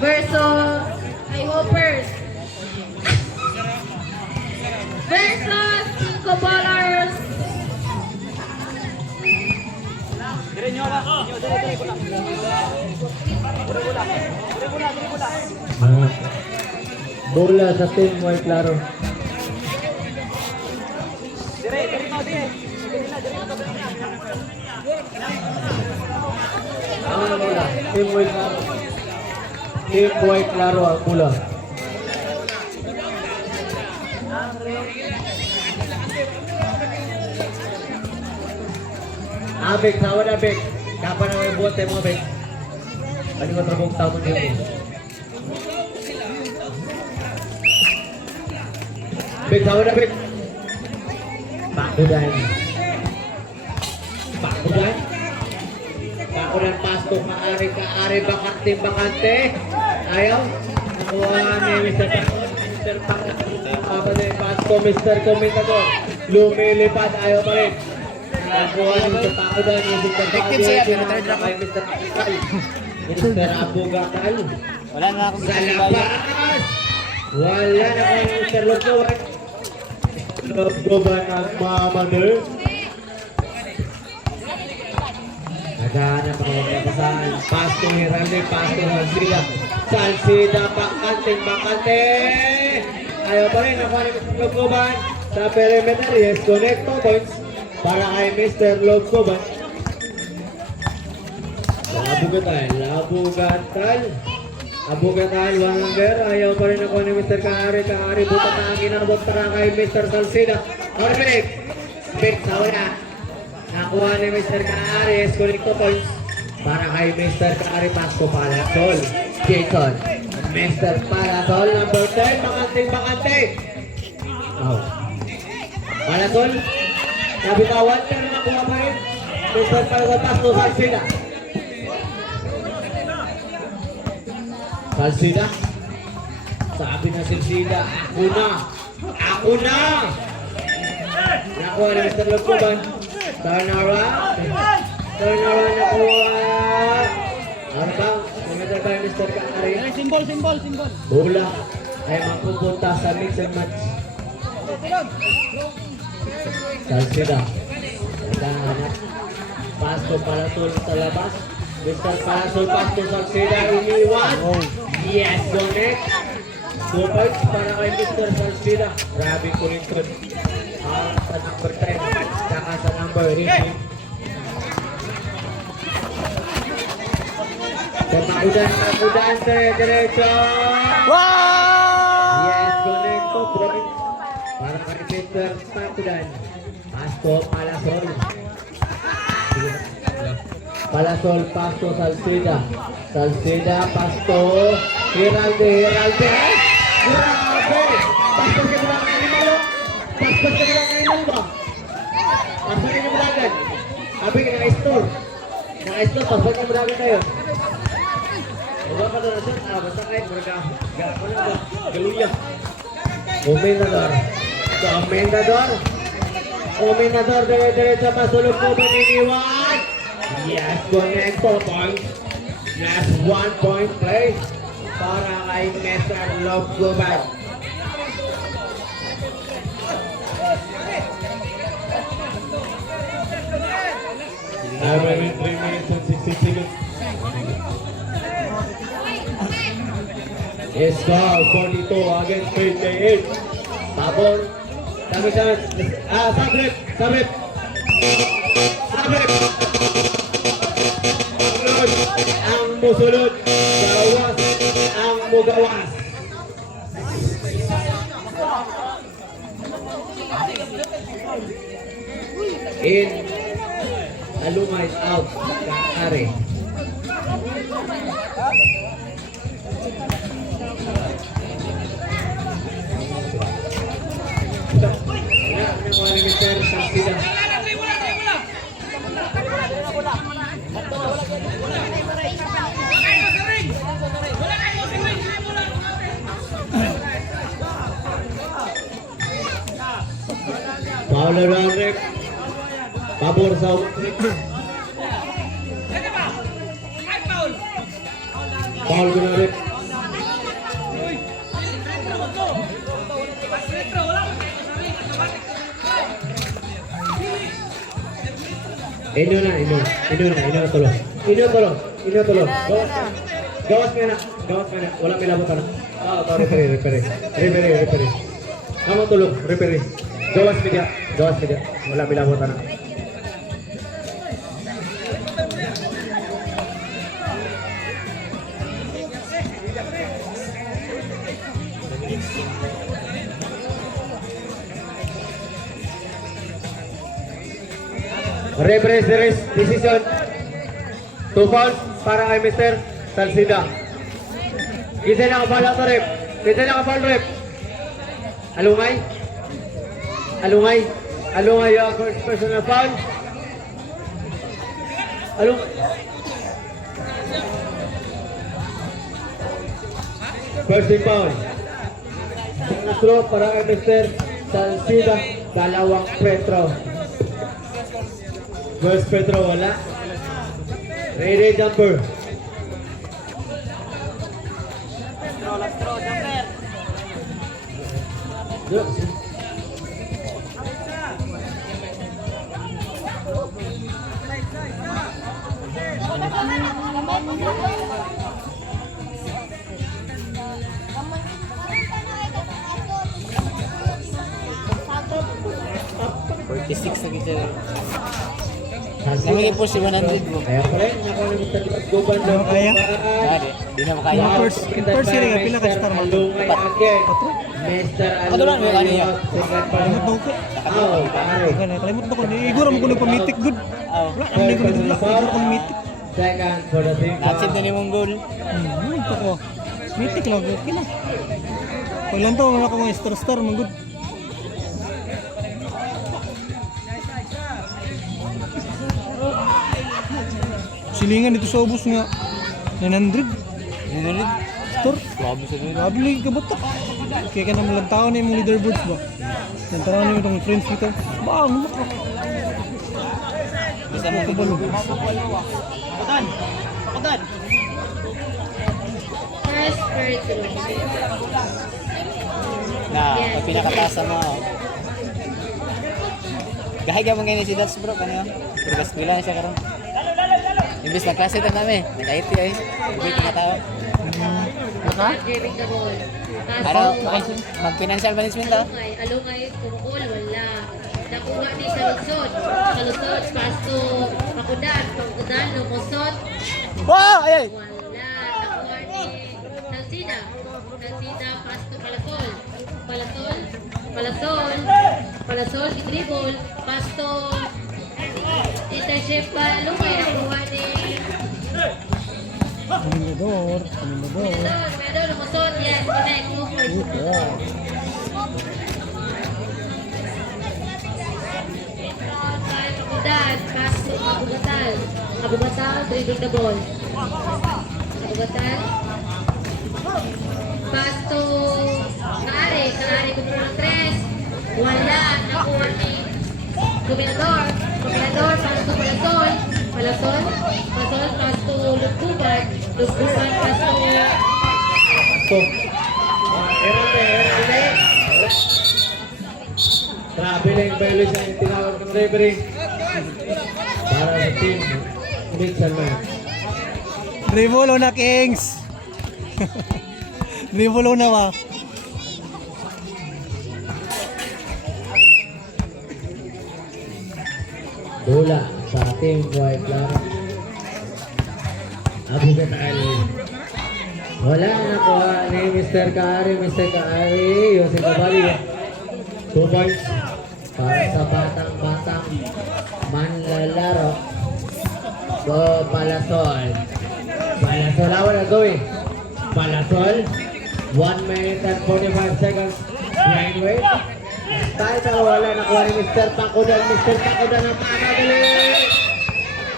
versus Hoppers versus Cinco Ballers. Bola sa team white klaro. Ang bola, team white klaro. Team white klaro ang bola. Abek, sawa na Abek. Kapan ang ibuote mo Abek? Ano ko trabong tao dito? Big, sawa na Big. Pakudan. Pakudan. Pakudan pasto, kaari, bakante. Ayaw. Nakuha ni Mr. Pakon. Mr. Pakon. Pakudan pasto, Mr. Komentador. Lumilipad, ayaw pa rin. Nakuha ni Mr. Pakudan. Mr. Pakon. Mr. Pakon. Mr. Abu Gakal. Wala na akong Sa labas. Wala na kang Mr. Lokowan. Lokowan ang mamander. Naghahanap ang mga kapasahan. Pasto Hiralde, Pasto Salsida. Salsida, bakante. Ayaw pa rin, nakuha ni Mr. Lokowan. Sa perimeter, yes, connect 2 points para kay Mr. Lokowan. Labugatal, Wanger, ayaw pa rin ako ni Mr. Kaari, buta na ang inabot para kay Mr. Salsida. Orbit, big sawa na. Nakuha ni Mr. Kaari, scoring 2 points para kay Mr. Kaari, Pasko Palasol. Jason, Mr. Palasol, number 10, bakante. Oh. Palasol, nabitawan, pero nakuha pa rin. Mr. Palasol, Pasko Salsida. Salsida. Sabi na Salsida, ako na! Nakuha na Mr. Lokoban. Turnaround nakuha. Ano bang? Kumita ba Mr. Kaari? Symbol. Bola ay mapupunta sa mix and match. Salsida. Hanap. Pasto Palasol sa labas. Mr. Palasol, Pasto Salsida, iniwan. Yes, connect. 2 points para kay Mr. Salsida. Grabe ko rin ito. Sa number 10, saka sa number 18. Sa makudan, diretso. Wow! Yes, connect 2 points para kay Mr. Makudan. Pasto Palasol. Palasol, Pasto, Salsida. Pasto, Hiralde. Grabe! Pasto ka bilang animal. Pasto ba? Pasto ka bilangan. Sabi ka naka-store. Pasto ka bilangan kayo. Huwag ka doon na siya. Basta kahit galuya. Komendador, dire-diretso masulog po ba niniwan? Yes, connect 4 points. Last 1 point play para kay Mr. Lokoban. Remaining 3 minutes and 60 seconds. Score 42 against 58. Tabor. Sabrit. Ang musulod, gawas ang mugawas. In, Aluma is out. Kakari. Wala ni Mr. Salsida. Paula Ranrek. Pabor sa Paul Gunarek. Ino na tulong. Gawas mo na. Wala may labot na. Referee. Kamu tulong, referee. Gawas media. Wala may labot na. Referee series decision. 2 fouls para kay Mr. Salcida. Kisa na kapal ito, rep. Alungay, yung first personal foul. First foul. Throw para kay Mr. Salcida. Dalawang Petro. First Petro wala. Ready jumper. Namigay po si 100 mo. Kaya pa rin, nakuha ni Mr. Goban daw. Kaya? Di na makaya. First series nga, pila ka star man. Alungay again. Mr. Ako doon, may kaniya. Kalimut daw ko. Pare. Kalimut daw ko. Iguro mo ko nagpamitik good. Wala naman ko nagdula. Iguro ko mitik. Second for the team. Natsin na ni mong goal. Ito ko. Mitik lang. Okay na. Paglan to, mga akong star man good. Silingan dito sa ubos nga 900 store. Grabe sa doon. Grabe lagi ka bata. Kaya ka naman lang tao na yung leaderboards ba? Nantara na yung itong friends kita. Ba, ano ba ka? Bisa mo Kabalo. First Petro. Na, pag pinakatasa mo. Gahay ka mga si Dats bro, kanyo. Purgas ko lang siya karon. Imbis na klase ito namin, kahit ay, hindi ko matao. Giving the ball. Para mag-financial management ah. Alungay, kumukul, wala. Nakuha ni Salusod. Pass to Pakudan, lumusot. Wow! Ay! Wala. Nakuha ni Salsida, pass to Palasol, i-dribble. Pass to internship pa, alungay, nakuha ni Kaminador. Medal, lumusot, yes, connect, move first. Pakudan, pass to Abugatal, dribble the ball. Abugatal. Pass to Kaare control 3. Wala, nakuha ni Gobernador, pass to Palasol, pass to Lugbuban, pass to Erante. Grabe lang yung violation yung tinawag ng referee. Para sa team. Minsan man. Dribble na Kings. Dribble na ba? Bola sa team White Lar. Abugatal. Wala na nakuha ni Mr. Kaari. Yosef Abali. 2 points para sa batang manlalaro. So, Palasol, awal na gawin. Palasol, 1 minute and 45 seconds. Line wait. Tayo sa wala nakuha ni Mr. Pakudan ang pamadali.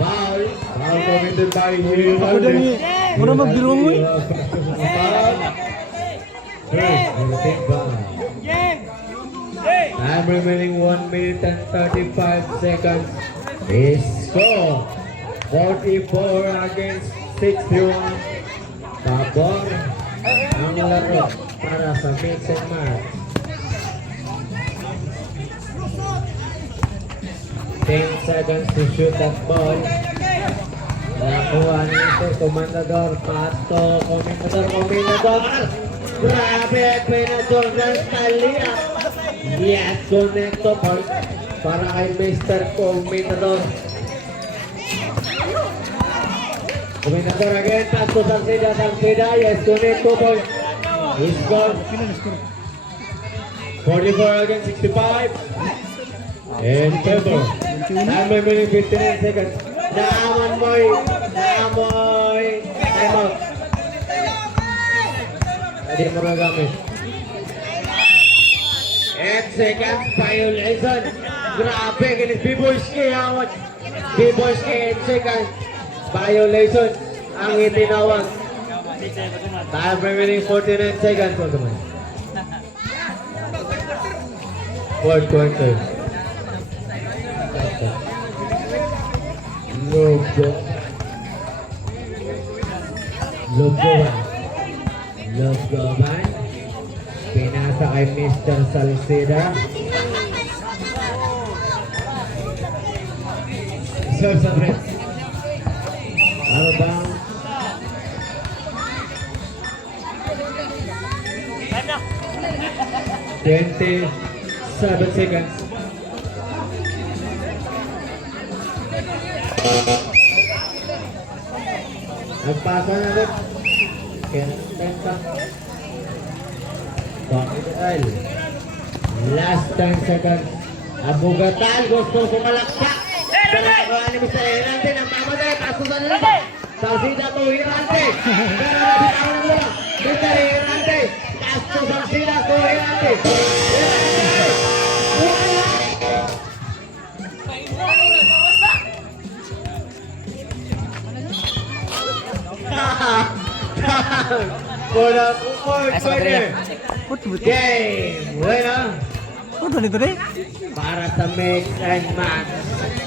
Foul committed by Hill. Pakudan ni. Muna magbirong mo eh. Time remaining 1 minute and 35 seconds. Score 44 against 61. Tabor ang laro para sa Mix and Match. 10 seconds to shoot that ball. Nakuha ni Mr. Comendador. Pato, Comendador. Grabe, pinatol ng talia. Yes, connecto point para kay Mr. Comendador. Comendador again, pass to Salceda, yes, connecto point. He scored. Pila na score? 44 against 65. And favor. Time remaining 59 seconds. Naamoy. Time out. Hindi mo nagamit. 8 seconds. Violation. Grabe. Ganit Biboyski. Biboyski 8 seconds. Violation. Ang itinawag. Time remaining 49 seconds. Fourth quarter. Logoban. Pinasa kay Mr. Salceda. Sa Brett. Ano bang? Twenty 7 seconds. Nagpasa na rin. Kenta. Bakit last 10 seconds. Abugatal, gusto sumalakpak. Pero nakuha ni Mr. Herante ng mamatay. Pasusan na rin. Salceda to Herante. Pero nabitaw na nila. Mr. Herante. Pasto Salceda to Herante. Bola fourth Asa ka quarter. What the Game winner What the para sa mix and match.